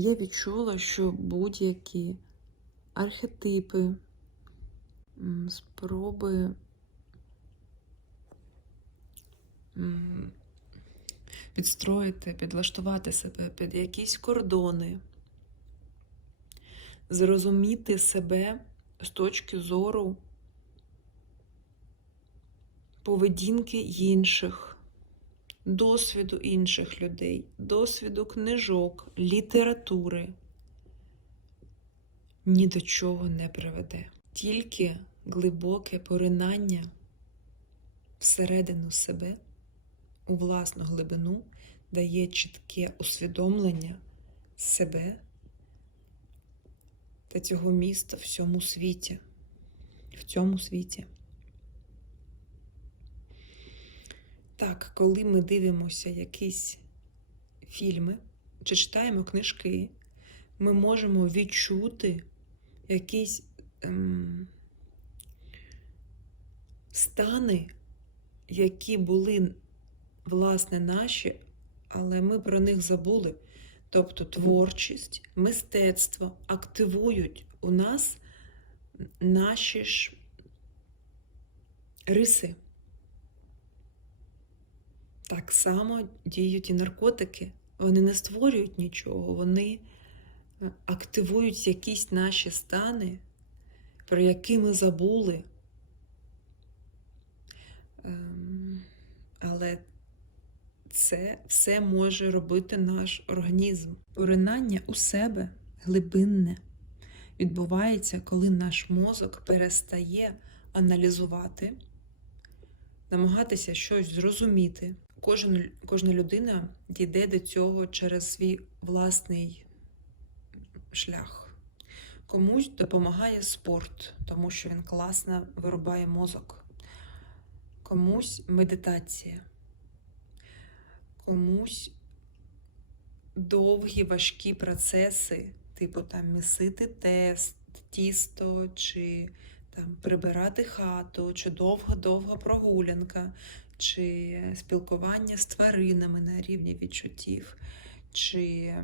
я відчула, що будь-які архетипи, спроби підстроїти, підлаштувати себе під якісь кордони, зрозуміти себе з точки зору поведінки інших, досвіду інших людей, досвіду книжок, літератури ні до чого не приведе. Тільки глибоке поринання всередину себе, у власну глибину, дає чітке усвідомлення себе та цього міста в всьому світі. В цьому світі. Так, коли ми дивимося якісь фільми чи читаємо книжки, ми можемо відчути якісь ем, стани, які були, власне, наші, але ми про них забули. Тобто творчість, мистецтво активують у нас наші ж риси. Так само діють і наркотики. Вони не створюють нічого, вони е, активують якісь наші стани, про які ми забули. Ем, Але це все може робити наш організм. Поринання у себе глибинне відбувається, коли наш мозок перестає аналізувати, намагатися щось зрозуміти. Кожен, кожна людина дійде до цього через свій власний шлях. Комусь допомагає спорт, тому що він класно вирубає мозок. Комусь медитація, комусь довгі важкі процеси, типу там місити тест, тісто, чи там прибирати хату, чи довга-довга прогулянка, чи спілкування з тваринами на рівні відчуттів, чи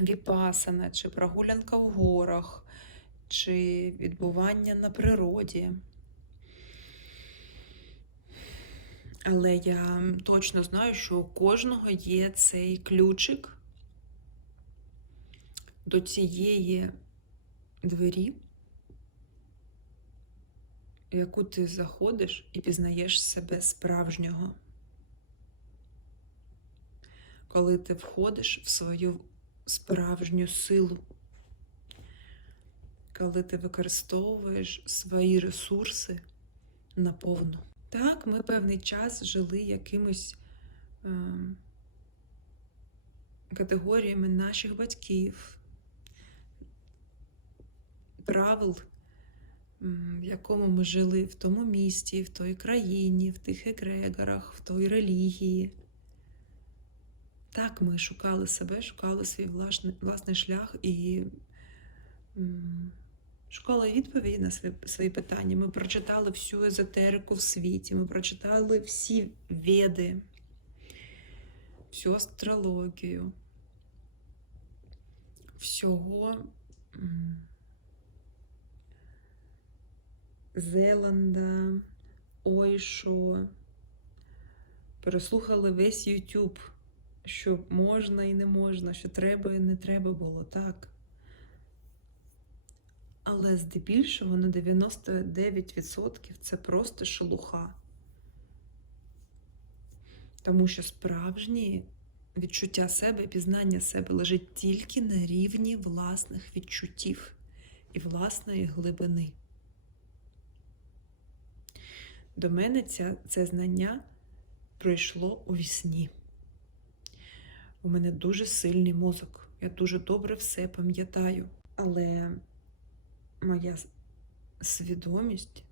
віпасана, чи прогулянка в горах, чи відбування на природі. Але я точно знаю, що у кожного є цей ключик до цієї двері, в яку ти заходиш і пізнаєш себе справжнього. Коли ти входиш в свою справжню силу, коли ти використовуєш свої ресурси наповну. Так, ми певний час жили якимось е, категоріями наших батьків, правил, в якому ми жили в тому місті, в той країні, в тих егрегорах, в той релігії. Так, ми шукали себе, шукали свій власний, власний шлях і шукали відповіді на свої, свої питання. Ми прочитали всю езотерику в світі, ми прочитали всі веди, всю астрологію, всього Зеланда, Ойшо. Переслухали весь YouTube, що можна і не можна, що треба і не треба було, так. Але здебільшого на 99% це просто шелуха. Тому що справжнє відчуття себе, пізнання себе лежить тільки на рівні власних відчуттів і власної глибини. До мене ця, це знання пройшло у вісні. У мене дуже сильний мозок. Я дуже добре все пам'ятаю. Але моя свідомість,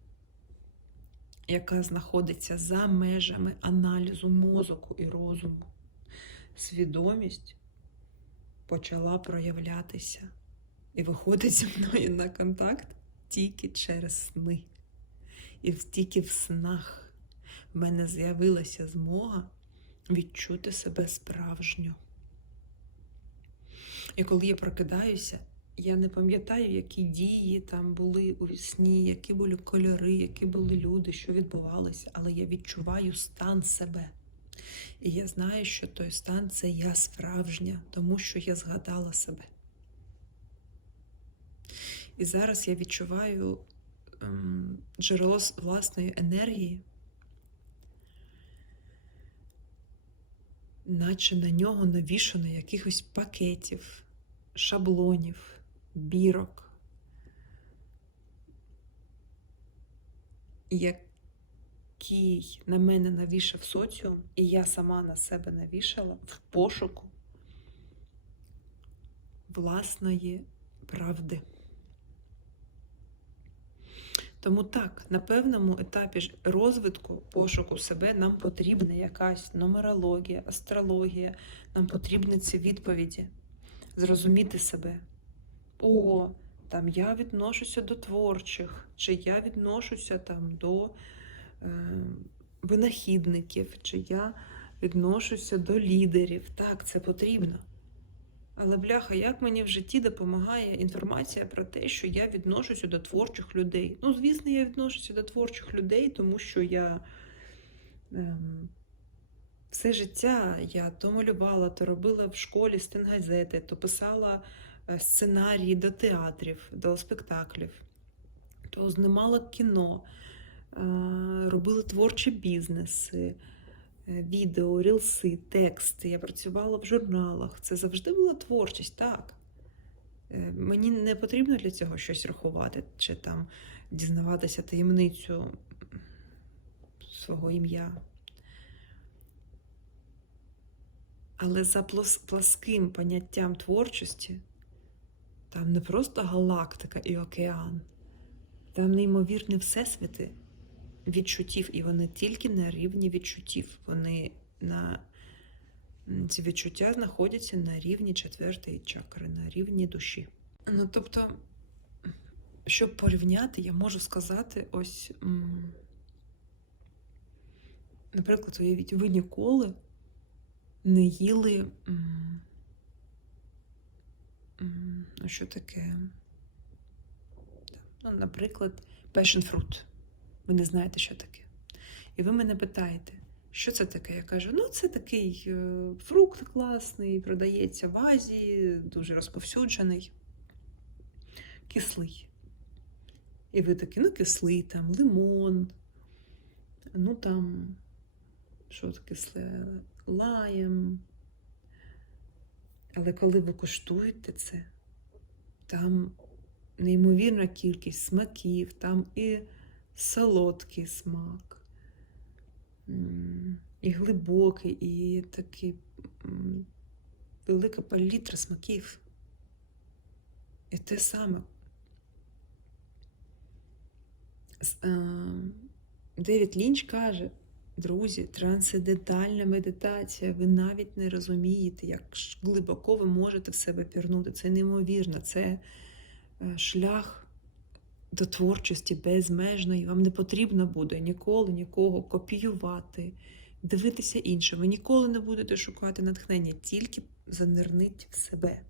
яка знаходиться за межами аналізу мозоку і розуму, свідомість почала проявлятися і виходить зі мною на контакт тільки через сни. І тільки в снах в мене з'явилася змога відчути себе справжньо. І коли я прокидаюся, я не пам'ятаю, які дії там були у сні, які були кольори, які були люди, що відбувалося, але я відчуваю стан себе. І я знаю, що той стан це я справжня, тому що я згадала себе. І зараз я відчуваю ем, джерело власної енергії, наче на нього навішано якихось пакетів, шаблонів, бірок, який на мене навішав соціум, і я сама на себе навішала в пошуку власної правди. Тому так, на певному етапі розвитку пошуку себе нам потрібна якась нумерологія, астрологія, нам потрібні ці відповіді, зрозуміти себе. О, там я відношуся до творчих, чи я відношуся там до е, винахідників, чи я відношуся до лідерів. Так, це потрібно. Але бляха, як мені в житті допомагає інформація про те, що я відношуся до творчих людей. Ну, звісно, я відношуся до творчих людей, тому що я ем, все життя я то малювала, то робила в школі стенгазети, то писала е, сценарії до театрів, до спектаклів, то знімала кіно, е, робила творчі бізнеси відео, рілси, тексти. Я працювала в журналах. Це завжди була творчість, так. Е, Мені не потрібно для цього щось рахувати чи там дізнаватися таємницю свого ім'я. Але за пласким поняттям творчості там не просто галактика і океан, там неймовірні всесвіти відчуттів, і вони тільки на рівні відчуттів. Вони на ці відчуття знаходяться на рівні четвертої чакри, на рівні душі. Ну, тобто, щоб порівняти, я можу сказати, ось, наприклад, уявіть, ви ніколи не їли. Ну, що таке? Ну, наприклад, passion fruit. Ви не знаєте, що таке. І ви мене питаєте, що це таке? Я кажу: ну, це такий е, фрукт класний, продається в Азії, дуже розповсюджений, кислий. І ви такі, ну, кислий, там, лимон, ну там, що кисле, лаєм. Але коли ви куштуєте це, там неймовірна кількість смаків, там і солодкий смак, і глибокий, і такий велика палітра смаків. І те саме. Е, Девід Лінч каже, друзі, трансцендентальна медитація, ви навіть не розумієте, як глибоко ви можете в себе пірнути. Це неймовірно, це е, шлях до творчості безмежної. Вам не потрібно буде ніколи нікого копіювати, дивитися інше. Ви ніколи не будете шукати натхнення, тільки занирніть в себе.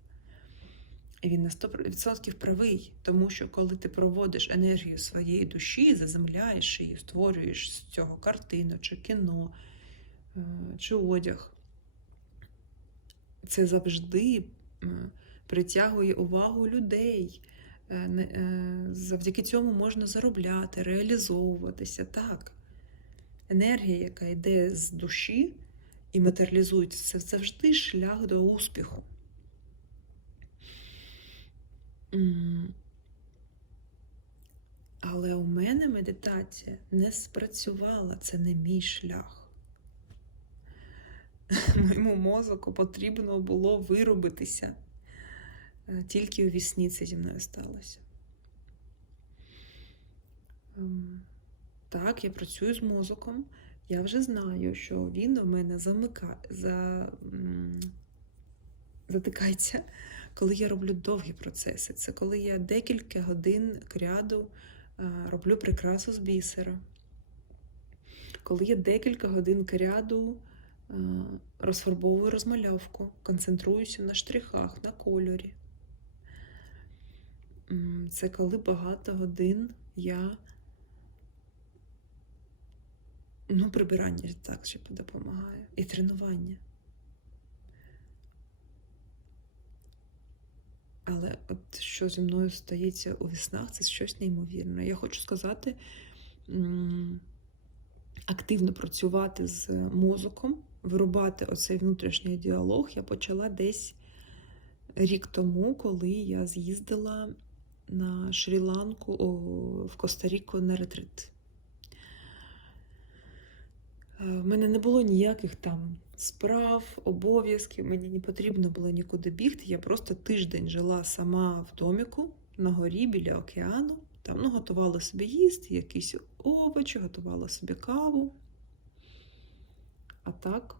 І він на 100% правий, тому що коли ти проводиш енергію своєї душі, заземляєш її, створюєш з цього картину, чи кіно, е, чи одяг, це завжди притягує увагу людей. Е, е, Завдяки цьому можна заробляти, реалізовуватися. Так. Енергія, яка йде з душі і матеріалізується, це завжди шлях до успіху. Але у мене медитація не спрацювала, це не мій шлях. Моєму мозоку потрібно було виробитися. Е, Тільки у вісні це зі мною сталося. Ем, Так, я працюю з мозоком. Я вже знаю, що він у мене замика... за... затикається, коли я роблю довгі процеси. Це коли я декілька годин кряду е, роблю прикрасу з бісера. Коли я декілька годин кряду Е, Розфарбовую розмальовку, концентруюся на штрихах, на кольорі. Це коли багато годин я. Ну, прибирання так ще допомагає. І тренування. Але от що зі мною стається у веснах, це щось неймовірне. Я хочу сказати, активно працювати з мозоком, вирубати оцей внутрішній діалог я почала десь рік тому, коли я з'їздила на Шрі-Ланку в Коста-Ріку на ретрит. Е, В мене не було ніяких там справ, обов'язків, мені не потрібно було нікуди бігти. Я просто тиждень жила сама в доміку на горі біля океану. Там ну, готувала собі їсти, якісь овочі, готувала собі каву. А так.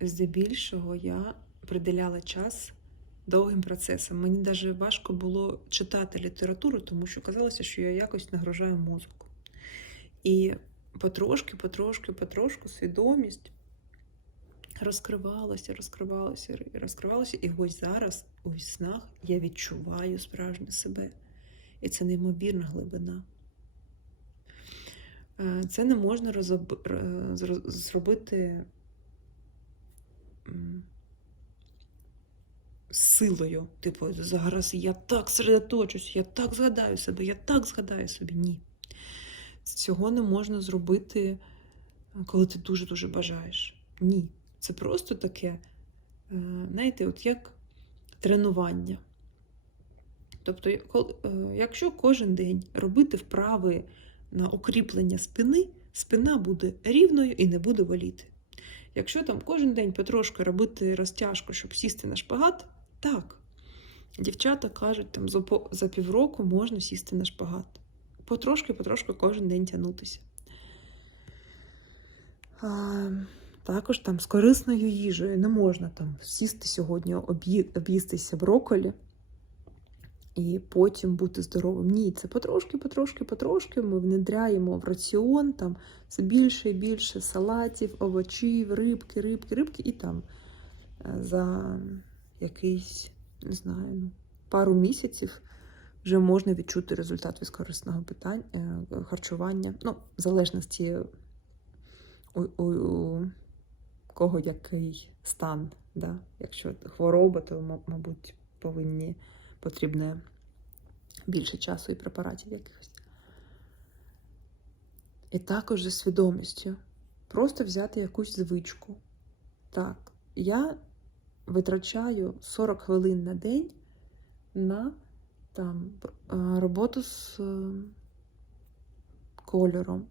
Здебільшого я приділяла час довгим процесам. Мені навіть важко було читати літературу, тому що казалося, що я якось нагружаю мозок. І потрошки, потрошки, потрошку свідомість розкривалася, розкривалася, розкривалася. І ось зараз у снах я відчуваю справжнє себе. І це неймовірна глибина. Е, Це не можна розоб... р- зробити силою. Типу, зараз я так сосредоточусь, я так згадаю себе, я так згадаю собі. Ні. Цього не можна зробити, коли ти дуже-дуже бажаєш. Ні. Це просто таке, е, знаєте, от як тренування. Тобто, е, якщо кожен день робити вправи на укріплення спини, спина буде рівною і не буде боліти. Якщо там кожен день потрошки робити розтяжку, щоб сісти на шпагат, так. Дівчата кажуть, там за, півроку можна сісти на шпагат. Потрошки, потрошки кожен день тягнутися. А, також там з корисною їжею не можна там сісти сьогодні, об'ї- об'їстися брокколі і потім бути здоровим. Ні, це потрошки, потрошки, потрошки ми внедряємо в раціон там все більше і більше салатів, овочів, рибки, рибки, рибки, і там е, за якийсь, не знаю, ну, пару місяців вже можна відчути результат від корисного питань, е, харчування. Ну, в залежності у, у, у кого який стан. Да? Якщо хвороба, то, мабуть, повинні потрібне більше часу і препаратів якихось. І також зі свідомістю. Просто взяти якусь звичку. Так, я витрачаю 40 хвилин на день на там, е, роботу з е, кольором,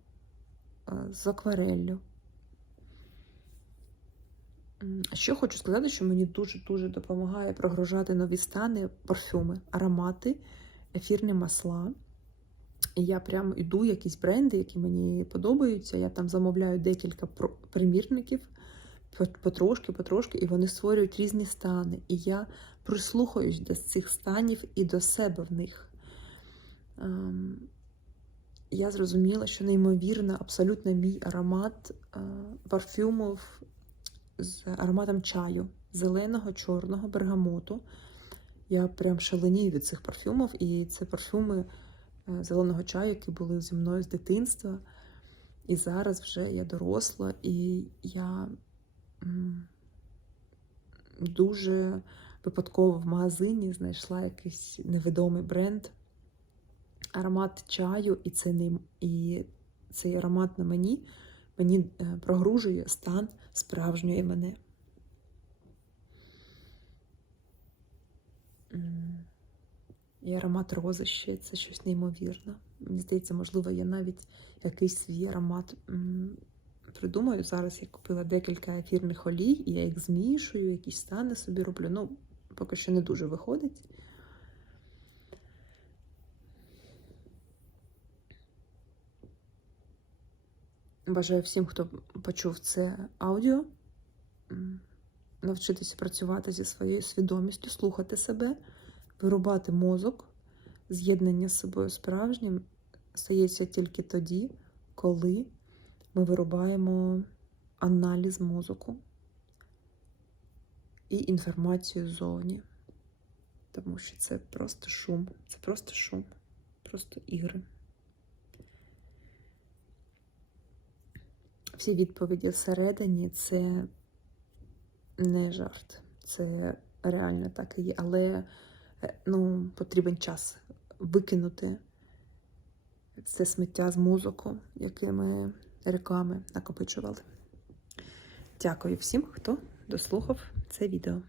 е, з аквареллю. Що хочу сказати, що мені дуже-дуже допомагає прогружати нові стани, парфюми, аромати, ефірні масла. І я прямо йду якісь бренди, які мені подобаються. Я там замовляю декілька примірників потрошки, потрошки, і вони створюють різні стани. І я прислухаюсь до цих станів і до себе в них. Ем, Я зрозуміла, що неймовірно, абсолютно мій аромат е, парфюмів з ароматом чаю, зеленого, чорного, бергамоту. Я прям шаленію від цих парфюмів, і це парфюми е, зеленого чаю, які були зі мною з дитинства. І зараз вже я доросла, і я дуже випадково в магазині знайшла якийсь невідомий бренд, аромат чаю, і, це не, і цей аромат на мені мені е, прогружує стан справжньої мене. І аромат рози ще це щось неймовірне. Мені здається, можливо, я навіть якийсь свій аромат придумаю. Зараз я купила декілька ефірних олій, і я їх змішую, якісь стани собі роблю. Ну, поки що не дуже виходить. Бажаю всім, хто почув це аудіо, навчитися працювати зі своєю свідомістю, слухати себе, вирубати мозок, з'єднання з собою справжнім, стається тільки тоді, коли ми вирубаємо аналіз мозку і інформацію ззовні. Тому що це просто шум. Це просто шум, просто ігри. Всі відповіді всередині це не жарт. Це реально так і є. Але е, ну, потрібен час викинути це сміття з мозку, яке ми роками накопичували. Дякую всім, хто дослухав це відео.